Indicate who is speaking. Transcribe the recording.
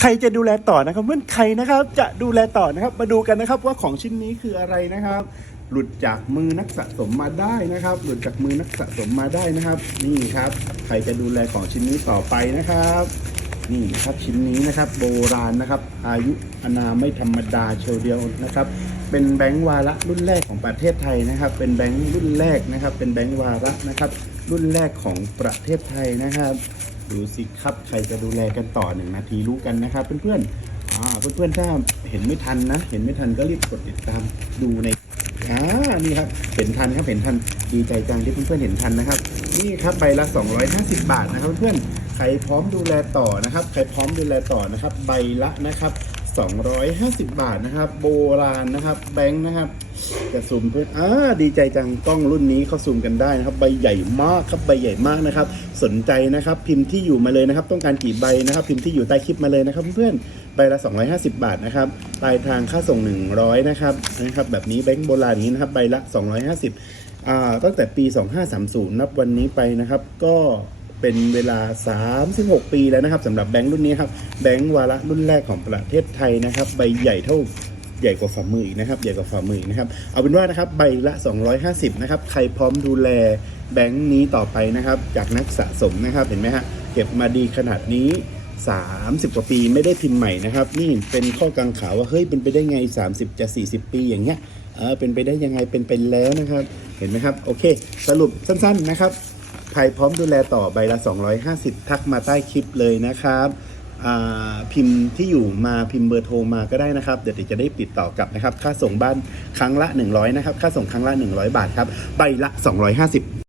Speaker 1: ใครจะดูแลต่อนะครับเพื่อนใครนะครับจะดูแลต่อนะครับ มาดูกันนะครับว่าของชิ้นนี้คืออะไรนะครับ หลุดจากมือนักสะสมมาได้นะครับ หลุดจากมือนักสะสมมาได้นะครับ นี่ครับ ใครจะดูแลของชิ้นนี้ต่อไปนะครับ นี่ครับชิ้นนี้นะครับโบราณนะครับ อายุอานาไม่ธรรมดาเชียวเดียวนะครับ เป็นแบงค์วาระรุ่นแรกของประเทศไทยนะครับ เป็นแบงค์รุ่นแรกนะครับ เป็นแบงค์วาระนะครับ รุ่นแรกของประเทศไทยนะครับดูสิครับใครจะดูแลกันต่อหนึ่งนาทีรู้กันนะครับ เพื่อนๆอ่าเพื่อนๆถ้าเห็นไม่ทันนะ เห็นไม่ทันก็รีบกดติดตามดูในอ่านี่ครับเห็นทันครับเห็นทันดีใจจังที่เพื่อนๆเห็นทันนะครับ นี่ครับใบละ 250 บาทนะครับเพื่อนๆ ใครพร้อมดูแลต่อนะครับ ใครพร้อมดูแลต่อนะครับ ใบละนะครับ 250 บาทนะครับ โบราณนะครับ แบงค์นะครับ จะซูมเพื่อนอ่าดีใจจังกล้องรุ่นนี้เขาซูมกันได้นะครับ ใบใหญ่มากครับ ใบใหญ่มากนะครับ สนใจนะครับ พิมพ์ที่อยู่มาเลยนะครับ ต้องการกี่ใบนะครับ พิมพ์ที่อยู่ใต้คลิปมาเลยนะครับ เพื่อนใบละ 250 บาทนะครับ ปลายทางค่าส่ง 100 นะครับ นะครับ แบบนี้แบงค์โบราณนี้นะครับ ใบละ 250 อ่า ตั้งแต่ปี 2530 นับวันนี้ไปนะครับ ก็ เป็นเวลา 36 ปีแล้วนะครับสำหรับแบงค์รุ่นนี้ครับแบงค์วาระรุ่นแรกของประเทศไทยนะครับใบใหญ่เท่าใหญ่กว่าฝ่ามืออีกนะครับ ใหญ่กว่าฝ่ามืออีกนะครับ เอาเป็นว่านะครับใบละ 250 นะครับ ใครพร้อมดูแลแบงค์นี้ต่อไปนะครับ จากนักสะสมนะครับ เห็นไหมฮะ เก็บมาดีขนาดนี้ 30 กว่าปีไม่ได้พิมพ์ใหม่นะครับ นี่เป็นข้อกังขาว่าเฮ้ยเป็นไปได้ไง 30 จะ 40 ปีอย่างเงี้ย เออเป็นไปได้ยังไงเป็นไปแล้วนะครับ เห็นไหมครับ โอเค สรุปสั้นๆนะครับ ใครพร้อมดูแลต่อใบละ 250 ทักมาใต้คลิปเลยนะครับพิมพ์ที่อยู่มาพิมพ์เบอร์โทรมาก็ได้นะครับ เดี๋ยวจะได้ติดต่อกลับนะครับ ค่าส่งบ้านครั้งละ 100 นะครับ ค่าส่งครั้งละ 100 บาทครับ ใบละ 250